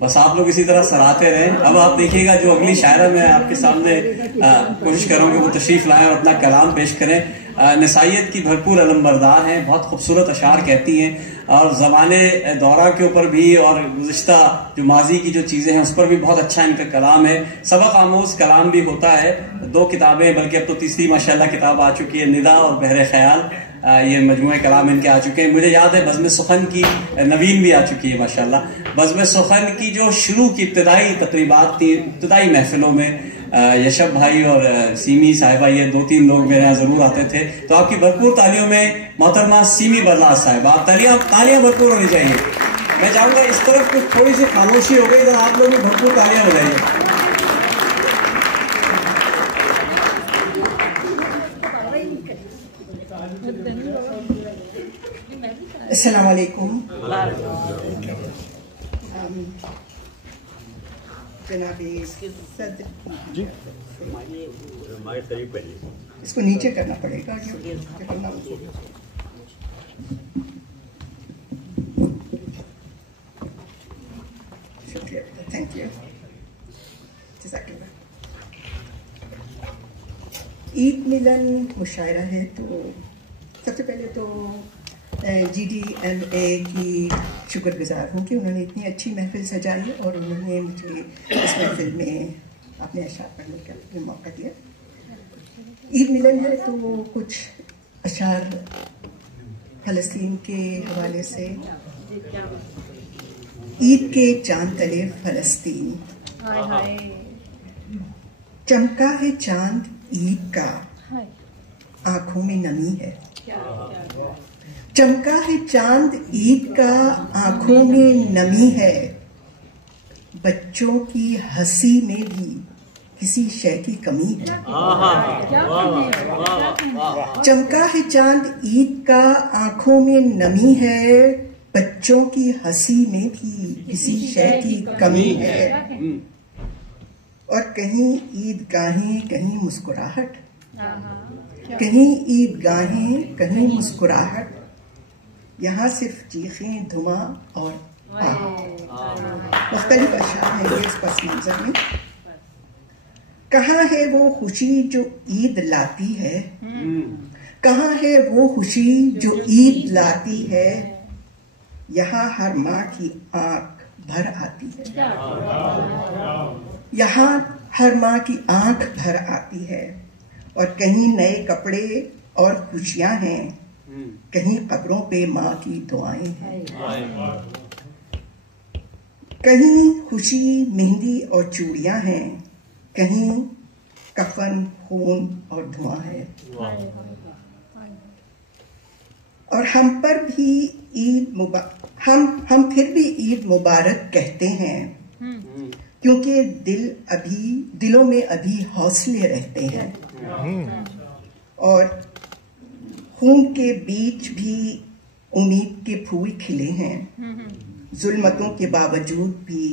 बस आप लोग इसी तरह सराहते रहें। अब आप देखिएगा जो अगली शायरा मैं आपके सामने कोशिश करूंगी वो तशरीफ लाएं और अपना कलाम पेश करें। नसाइयत की भरपूर अलमबरदार हैं, बहुत खूबसूरत अशार कहती हैं और ज़माने दौरा के ऊपर भी और गुज़िश्ता जो माजी की जो चीज़ें हैं उस पर भी बहुत अच्छा इनका कलाम है। सबक आमोज कलाम भी होता है। 2 किताबें, बल्कि अब तो तीसरी माशाल्लाह किताब आ चुकी है, निदा और बहरे ख्याल। ये मजमूए कलाम इनके आ चुके हैं। मुझे याद है बज़्म सुखन की नवीन भी आ चुकी है माशाल्लाह। बज़्म सुखन की जो शुरू की इब्तदाई तकरीबात थी, इब्तदाई महफिलों में यशब भाई और सीमी साहिबा ये 2-3 लोग मेरे यहाँ जरूर आते थे। तो आपकी भरपूर तालियों में मोहतरमा सीमी बरलास साहिबा, आप तालियां भरपूर होनी चाहिए। मैं चाहूंगा इस तरफ कुछ थोड़ी सी खामोशी हो गई, तो आप लोग भी भरपूर तालियां बजाइए। अस्सलाम वालेकुम। जनाबे सदर जी, इसको नीचे करना पड़ेगा, करना शुक्रिया, थैंक यू। ईद मिलन मुशायरा है, तो सबसे पहले तो GDMA की शुक्रगुजार हूँ कि उन्होंने इतनी अच्छी महफिल सजाई और उन्होंने मुझे इस महफिल में अपने अशार पढ़ने का मौका दिया। ईद मिलन है तो कुछ अशार फ़लस्तीन के हवाले से। ईद के चांद तले फ़लस्तीन, चमका है चांद ईद का, आंखों में नमी है। चमका है चांद ईद का, आंखों में नमी है। बच्चों की हंसी में भी किसी शय की कमी है। चमका है चांद ईद का, आंखों में नमी है। बच्चों की हंसी में भी किसी शय की कमी है। और कहीं ईदगाहें कहीं मुस्कुराहट, कहीं ईदगाहें कहीं मुस्कुराहट। यहाँ सिर्फ चीखें, धुआं और मुख्तलिफ अशार है ये इस पस मंजर में। कहाँ है वो खुशी जो ईद लाती है, कहाँ है वो खुशी जो ईद लाती है। यहाँ हर माँ की आंख भर आती है, यहाँ हर माँ की आंख भर आती है। और कहीं नए कपड़े और खुशियां हैं, कहीं कब्रों पे माँ की दुआएं हैं। कहीं खुशी, मेहंदी और चूड़ियां हैं, कहीं कफन, खून और धुआं है। और हम पर भी हम फिर भी ईद मुबारक कहते हैं, क्योंकि दिलों में अभी हौसले रहते हैं। और खून के बीच भी उम्मीद के फूल खिले हैं। जुल्मतों के बावजूद भी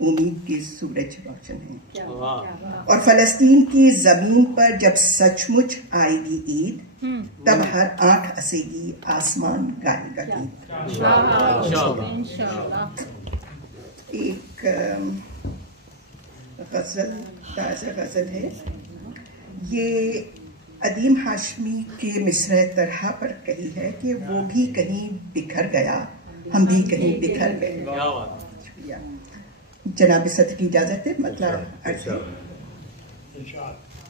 उम्मीद के सूरज रोशन हैं। और फलस्तीन की जमीन पर जब सचमुच आएगी ईद, तब हर आंख हंसेगी, आसमान गाएगा गीत। एक गजल, ताज़ा गजल है ये, अदीम हाशमी के मिसरे तरह पर कही है कि वो भी कहीं बिखर गया, हम भी कहीं बिखर गए। जनाब सदर की इजाजत है, मतलब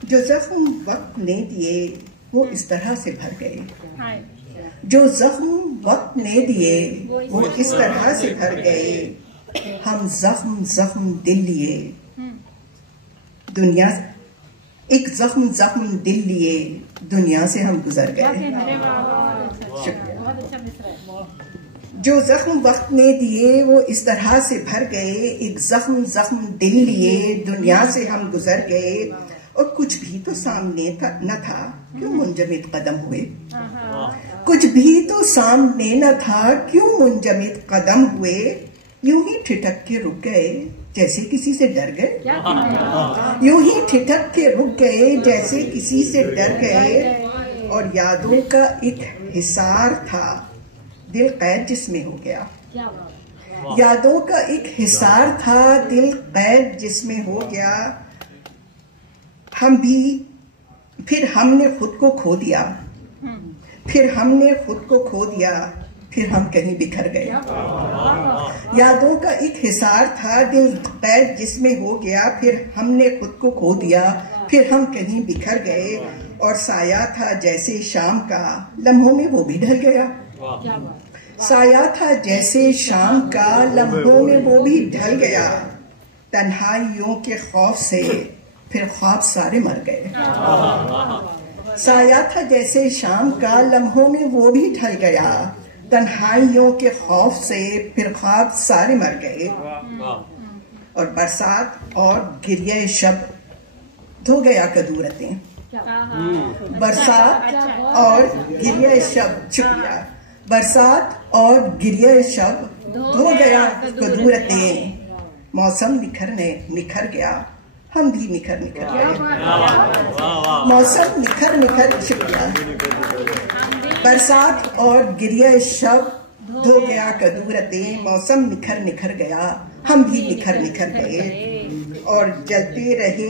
जो जख्म वक्त ने दिए वो इस तरह से भर गए। जो जख्म वक्त ने दिए वो इस तरह से भर गए। हम जख्म जख्म दिल लिए दुनिया, एक जख्म जख्म दिल लिए दुनिया से हम गुजर गए। जो जख्म वक्त ने दिए वो इस तरह से भर गए। एक जख्म जख्म दिल लिए दुनिया से हम गुजर गए। और कुछ भी तो सामने न था, क्यों मुंजमिद कदम हुए। कुछ भी तो सामने न था, क्यों मुंजमिद कदम हुए। यूं ही ठिठक के रुक गए जैसे किसी से डर गए। यूं ही ठिठक के रुक गए जैसे किसी से डर गए। और यादों का एक हिसार था, दिल कैद जिसमें हो गया। यादों का एक हिसार था दिल कैद जिसमें हो गया, हम भी फिर हमने खुद को खो दिया, फिर हमने खुद को खो दिया, फिर हम कहीं बिखर गए। यादों का एक हिसार था दिल कैद जिसमें हो गया, फिर हमने खुद को खो दिया, फिर हम कहीं बिखर गए। और साया था जैसे शाम का, लम्हों में वो भी ढल गया। साया था जैसे शाम का, लम्हों में वो भी ढल गया। तन्हाइयों के खौफ से फिर ख्वाब सारे मर गए। साया था जैसे शाम का, लम्हों में वो भी ढल गया। तन्हाइयों के खौफ से फिर ख्वाब सारे मर गए। और बरसात और गिरिया शब धो गया कदूरतें। बरसात और गिरिया शब, शुक्रिया, बरसात और गिरिया शब धो गया कदूरतें। मौसम निखर गया, हम भी निखर गए। मौसम निखर, शुक्रिया, बरसात और गिरिया शब धो गया कदूरतें। मौसम निखर गया, हम भी निखर गए। और चलते रहे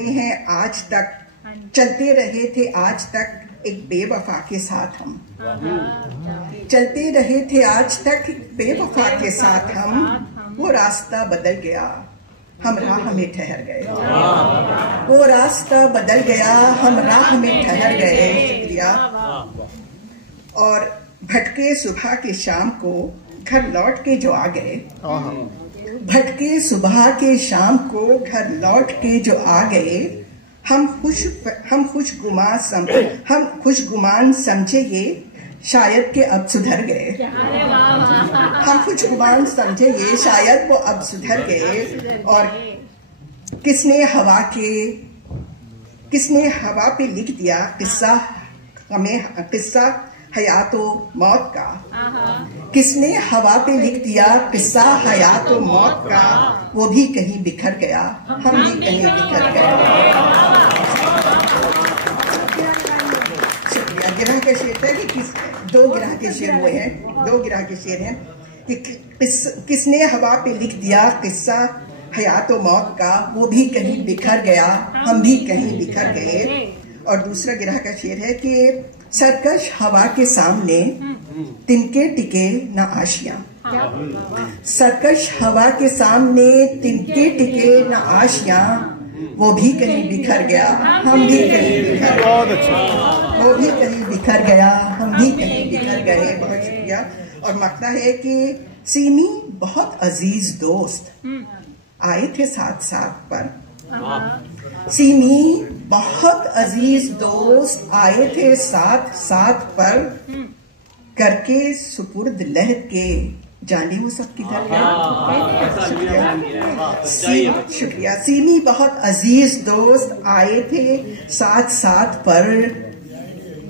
थे आज तक एक बेवफा के साथ हम। चलते रहे थे आज तक एक बेवफा के साथ हम। वो रास्ता बदल गया, हम राह में ठहर गए। वो रास्ता बदल गया, हम राह में ठहर गए। शुक्रिया। और भटके सुबह के शाम को घर लौट के जो आ गए। भटके सुबह के शाम को घर लौट के जो आ गए। हम खुशगुमान समझे ये शायद के अब सुधर गए। हम खुशगुमान समझे ये शायद वो अब सुधर गए। और किसने हवा पे लिख दिया किस्सा हयातो मौत का। किसने हवा पे लिख दिया किस्सा हयातो मौत का। वो भी कहीं बिखर गया, हम भी कहीं बिखर गए। शुक्रिया। गिरह के शेर था कि दो गिरह के शेर हुए हैं, दो गिरह के शेर हैं कि किसने हवा पे लिख दिया किस्सा हयातो मौत का। वो भी कहीं बिखर गया, हम भी कहीं बिखर गए। और दूसरा गिरह का शेर है कि सरकश हवा के सामने तिनके टिके न आशियां। सरकश हवा के सामने तिनके टिके न आशियां। वो भी कहीं बिखर गया, हम भी कहीं बिखर गए। वो भी कहीं बिखर गया, हम भी कहीं बिखर गए। बहुत शुक्रिया। और मकता है कि सीमी बहुत अजीज दोस्त आए थे साथ पर। सीमी बहुत अजीज दोस्त आए थे साथ पर। करके सुपुर्द लहद के जाने वो सब किधर गए। शुक्रिया। सीमी बहुत अजीज दोस्त आए थे साथ पर।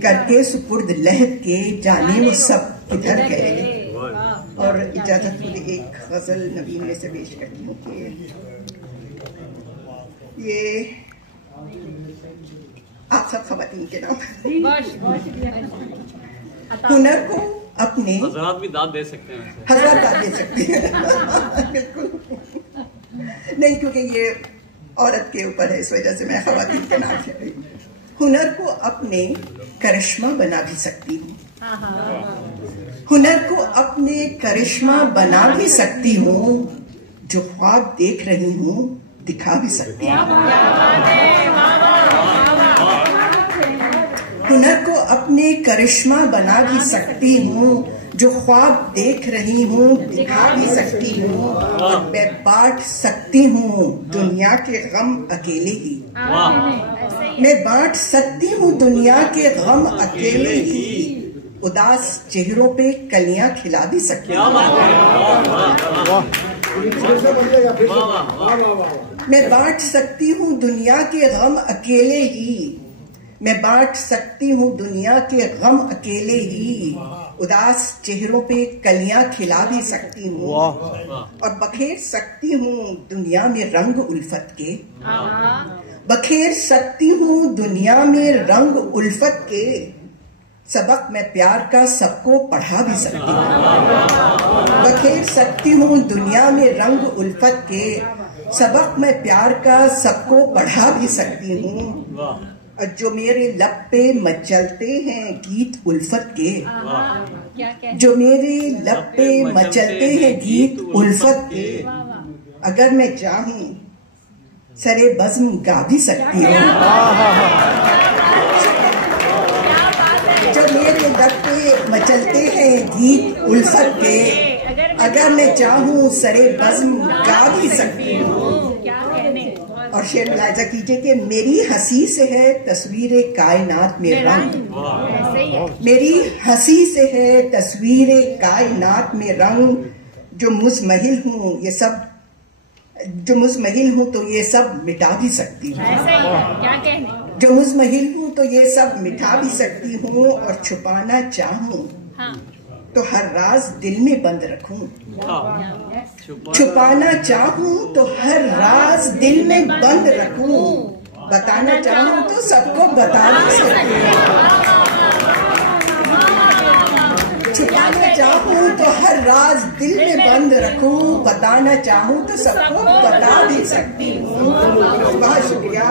करके सुपुर्द लहद के जाने वो सब किधर गए। और इजाजत मुझे एक गजल नवीन में से पेश करती हूँ कि ये आप सब खवातीन के नाम। हुनर को अपने हजरात भी दाद दे सकते हैं, हजरात दाद दे सकते हैं। बिल्कुल नहीं, क्योंकि ये औरत के ऊपर है, इस वजह से मैं खवातीन के नाम कह रही हूँ। हुनर को अपने करिश्मा बना भी सकती हूँ। हुनर को अपने करिश्मा बना भी सकती हूँ। जो ख्वाब देख रही हूँ दिखा भी सकती हूँ। हुनर को अपने करिश्मा बना भी सकती हूँ। जो ख्वाब देख रही हूँ दिखा भी सकती हूँ। और मैं बांट सकती हूँ दुनिया के गम अकेले ही। मैं बांट सकती हूँ दुनिया के गम अकेले ही। उदास चेहरों पे कलियां खिला भी सकती हूँ। मैं बांट सकती हूँ दुनिया के गम अकेले ही। मैं बांट सकती हूँ दुनिया के गम अकेले ही। उदास चेहरों पे कलियां खिला भी सकती हूँ। और बखेर सकती हूँ दुनिया में रंग उल्फत के। बखेर सकती हूँ दुनिया में रंग उल्फत के। सबक मैं प्यार का सबको पढ़ा भी सकती हूँ। बखेर सकती हूँ दुनिया में रंग उल्फत के, सबक मैं प्यार का सबको पढ़ा भी सकती हूँ। जो मेरे लब पे मचलते हैं गीत उल्फत के, जो मेरे लब पे मचलते हैं गीत उल्फत के, अगर मैं चाहूँ सरे बज़्म गा भी सकती हूँ। जो मेरे लब पे मचलते हैं गीत उल्फत के, अगर मैं चाहूँ सरे बज़्म गा भी सकती हूँ। और शेर मुलाहिजा कीजिए कि मेरी हंसी से है तस्वीर कायनात में रंग, मेरी हंसी से है तस्वीर कायनात में रंग। जो मुज़महिल हूँ ये सब, जो मुज़महिल हूँ तो ये सब मिटा भी सकती हूँ। जो मुज़महिल हूँ तो ये सब मिटा भी सकती हूँ। और छुपाना चाहूँ तो हर राज दिल में बंद रखूं। छुपाना चाहूँ तो हर राज दिल में बंद रखूं। बताना चाहूँ तो सबको बता भी सकूं। छुपाना चाहूँ तो हर राज दिल में बंद रखूं। बताना चाहूँ तो सबको बता भी सकती हूँ। बहुत शुक्रिया।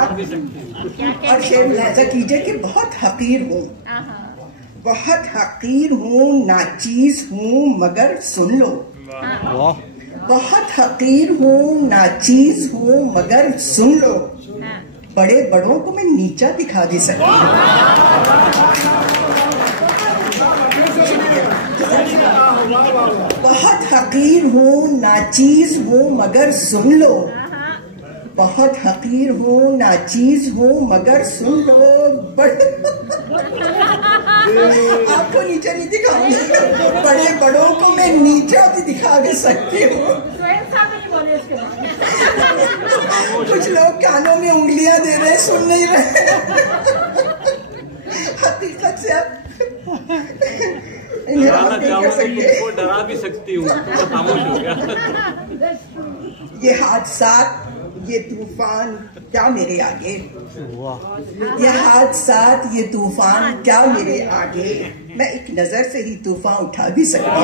और शेर मुलाहिजा कीजिए कि बहुत हकीर हूँ, बहुत हकीर हूँ, नाचीज हूँ मगर सुन लो। बहुत हकीर हूँ, नाचीज हूँ मगर सुन लो। बड़े बड़ों को मैं नीचा दिखा भी सकती हूँ। बहुत हकीर हूँ, नाचीज हूँ मगर सुन लो। बहुत हकीर हूँ, नाचीज हूँ मगर सुन लो। आपको नीचा नहीं दिखाऊंगी, बड़े बड़ों को मैं नीचा भी दिखा भी सकती हूँ। कुछ लोग कानों में उंगलियां दे रहे, सुन नहीं रहे। हकीकत से आप डरा भी सकती हूँ। खामोश हो गया। ये हादसात, ये तूफान क्या मेरे आगे, ये हादसात, ये तूफान क्या मेरे आगे। मैं एक नजर से ही तूफान उठा भी सकती हूँ।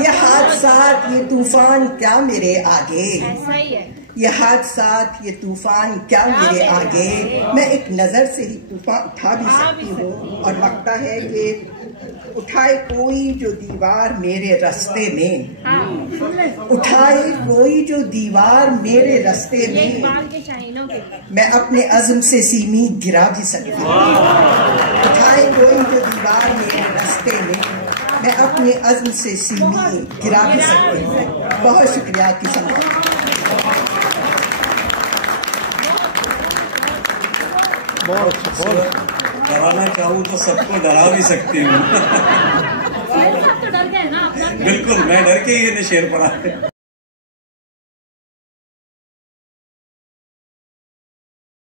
ये हादसात, ये तूफान क्या मेरे आगे, ये हादसात, ये तूफान क्या मेरे आगे। मैं एक नजर से ही तूफान उठा भी सकती हूँ। और लगता है कि उठाए कोई जो दीवार मेरे रास्ते में, उठाए कोई जो दीवार मेरे रास्ते में, मैं अपने अज़्म से सीमी गिरा भी सकती हूँ। उठाए कोई जो दीवार मेरे रास्ते में, मैं अपने अज़्म से सीमी गिरा भी सकती हूँ। बहुत शुक्रिया आपकी समाप्ति। डराना चाहूँ तो सबको डरा भी सकती हूँ। बिल्कुल, मैं डर के ये शेर पढ़ा।